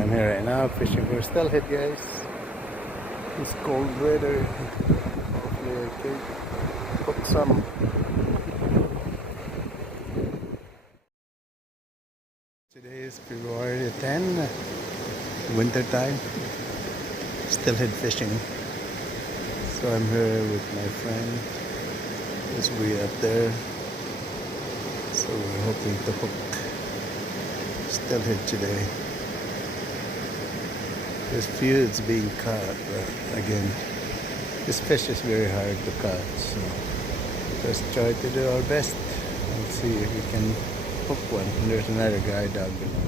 I'm here right now fishing for steelhead, guys. It's cold weather. Hopefully I can hook some. Today is February 10, winter time. Steelhead fishing. So I'm here with my friend. It's way up there. So we're hoping to hook steelhead today. There's few that's being caught, but again, this fish is very hard to catch. So let's try to do our best and see if we can hook one. And there's another guy down below.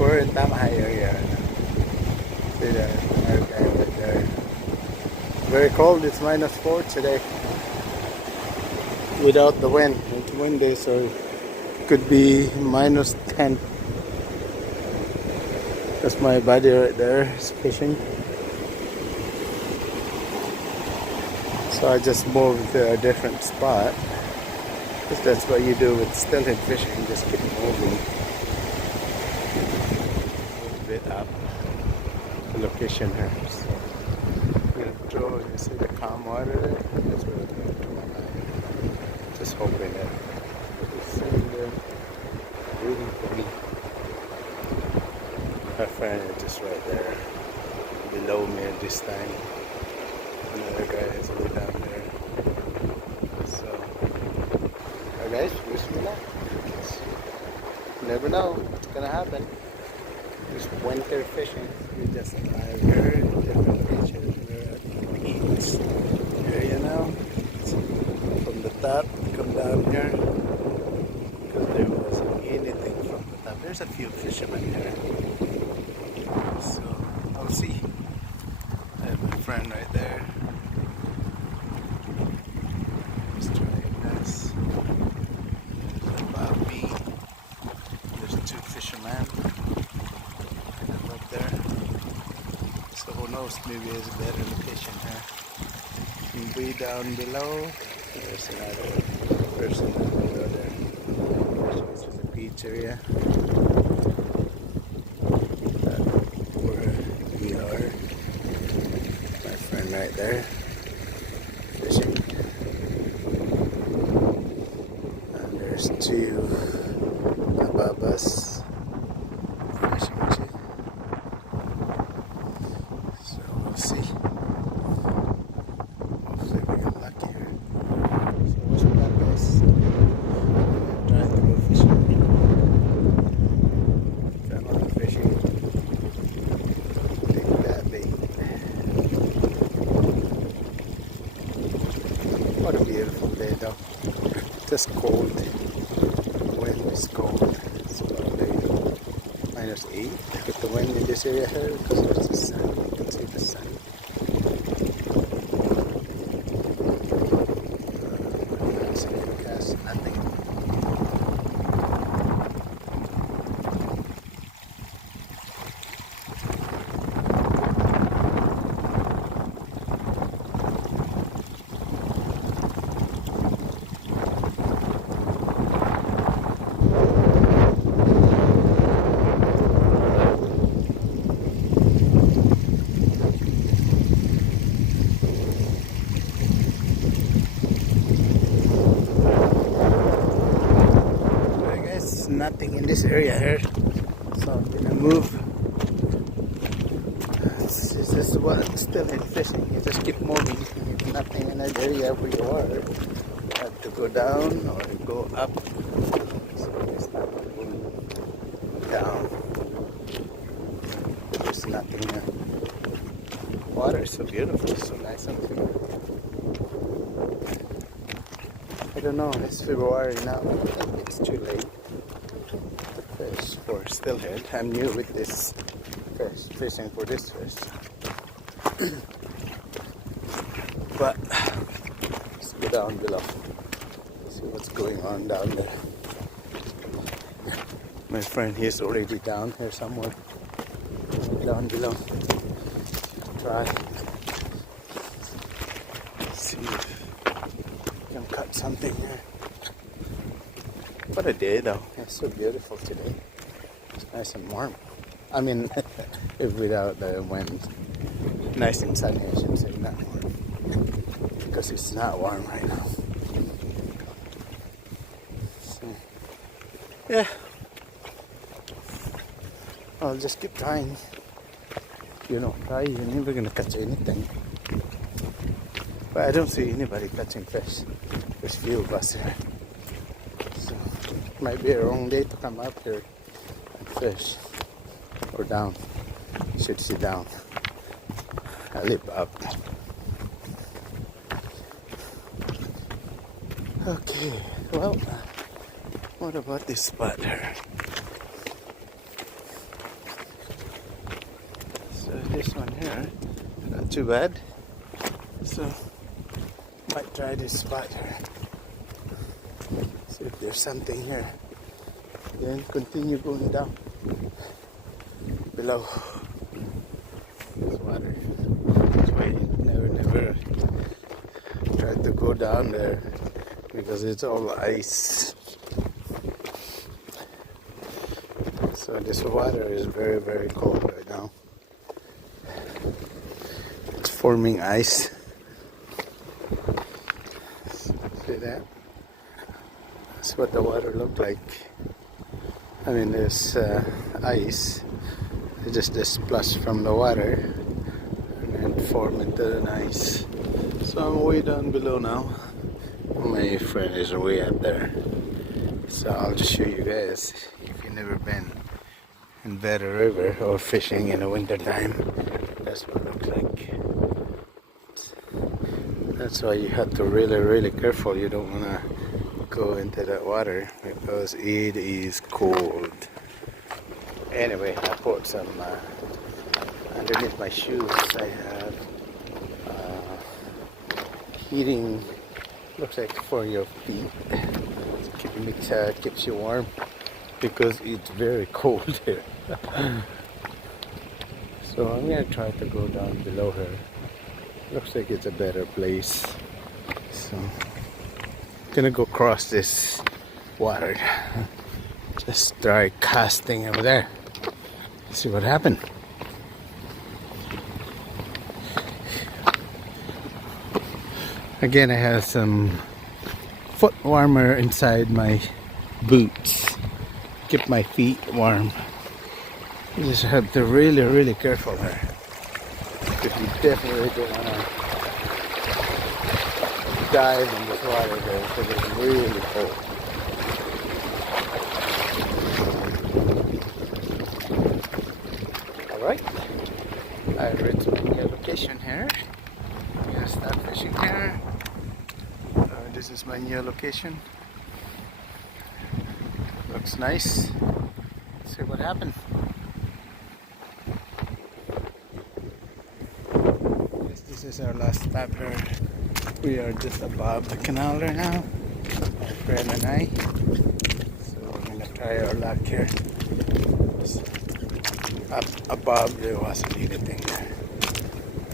We're in Tamahai area right now. See there, another guy right there. Very cold. It's -4 today. Without the wind. It's windy, so it could be -10. That's my buddy right there, is fishing. So I just moved to a different spot. Because that's what you do with steelhead fishing, just keep moving. A little bit up the location here. So I'm gonna throw, you see the calm water there? That's where I'm gonna throw my line. Just hoping that it's sitting there waiting for me. My friend is just right there below me at this time. Another guy is way down there. So, alright guys, wish me luck. You never know what's gonna happen. Just winter fishing. We just arrived here, different locations. We're at the beach area now. So from the top, come down here. Because there wasn't anything from the top. There's a few fishermen here. So I'll see. I have my friend right there. Let's try this. There's a Bobby. There's 2 fishermen up there. So who knows, maybe there's a better location here. And way down below, there's another person down below there. This is a beach area. Right there, fishing, and there's 2 above us fishing too. So we'll see. Hopefully we get lucky here. So what's that, guys? I'm trying to go fishing. Come on, fishing. Take that bait. What a beautiful day though. Just cold. The wind is cold. It's about -8 with the wind in this area here because there's the sun. You can see the sun. Cast nothing. Nothing in this area here, so I'm gonna move. This is what steelhead fishing. You just keep moving. There's nothing in that area where you are. You have to go down or go up. So there's nothing down. There's nothing. Water is so beautiful, so nice and clear. I don't know. It's February now. I think it's too late. Fish for steelhead. I'm new with this fish, fishing for this fish. But let's go down below. See what's going on down there. My friend, he's already down here somewhere. Down below. Try. See if we can cut something here. What a day though. It's so beautiful today. It's nice and warm. I mean, if without the wind. Nice and sunny, I should say, not warm. Because it's not warm right now. So, yeah. I'll just keep trying. If you don't try, you're never gonna catch anything. But I don't see anybody catching fish. There's few of us here. So it might be a wrong day to come up here and fish. Or down. Should see down. I live up. Okay, well, what about this spot here? So this one here, not too bad. So might try this spot here. See if there's something here. Then continue going down below. This water. Never tried to go down there because it's all ice. So this water is very, very cold right now. It's forming ice. See that? That's what the water looked like. I mean, there's ice. It just splashed from the water and form into an ice. So I'm way down below now. My friend is way up there. So I'll just show you guys if you've never been in Vedder River or fishing in the winter time. That's what it looks like. That's why you have to really careful. You don't want to go into that water because it is cold. Anyway, I put some underneath my shoes. I have heating, looks like for your feet. Keeps you warm because it's very cold here. So I'm gonna try to go down below her. Looks like it's a better place. So I'm gonna go cross this water. Just try casting over there. See what happened. Again, I have some foot warmer inside my boots. Keep my feet warm. You just have to really careful there. Because you definitely don't want to dive in this water there because it's really cold. Alright, I've reached my new location here. I'm gonna start fishing here. This is my new location. Looks nice. Let's see what happened. Yes, this is our last stop here. We are just above the canal right now, my friend and I. So we're gonna try our luck here. Up above there wasn't anything there.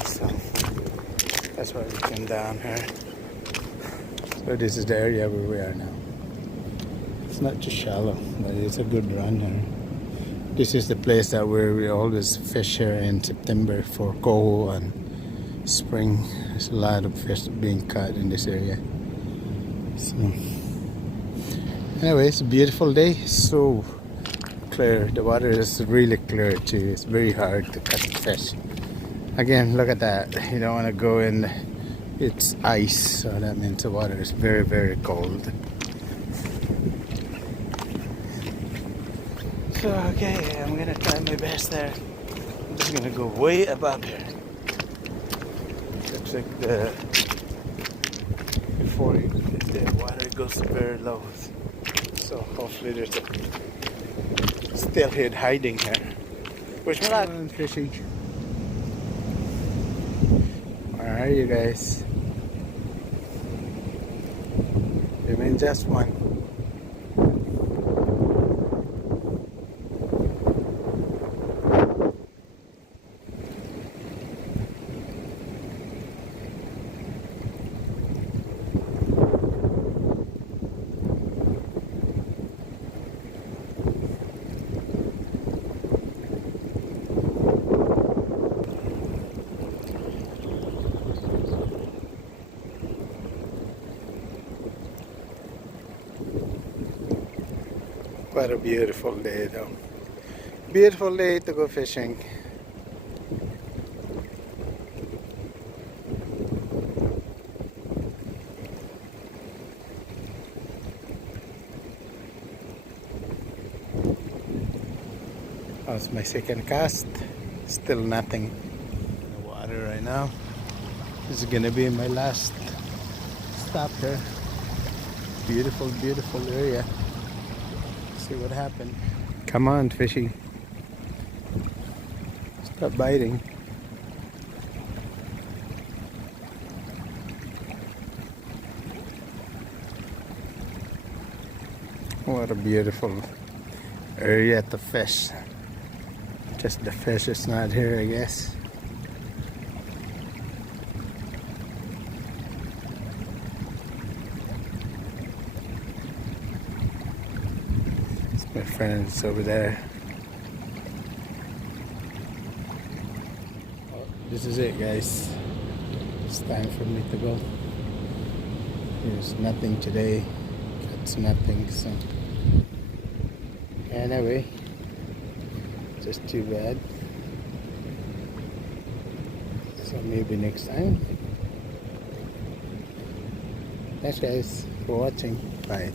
So that's why we came down here. So this is the area where we are now. It's not too shallow, but it's a good run here. This is the place that where we always fish here in September for coho and spring. There's a lot of fish being caught in this area. So anyway, it's a beautiful day. So clear. The water is really clear too. It's very hard to catch fish. Again, look at that. You don't want to go in. It's ice, so that means the water is very cold. So okay, I'm gonna try my best there. I'm just gonna go way above here. Looks like before the water goes very low. So hopefully there's a steelhead hiding here. Where's my log? I'm fishing. Where are you guys? I mean just one. What a beautiful day though. Beautiful day to go fishing. That's my second cast. Still nothing in the water right now. This is gonna be my last stop here. Beautiful, beautiful area. See what happened. Come on, fishy. Stop biting. What a beautiful area to fish. Just the fish is not here, I guess. It's my friends over there. Oh, this is it, guys. It's time for me to go. There's nothing today. It's nothing, so anyway, just too bad. So maybe next time. Thanks guys for watching. Bye.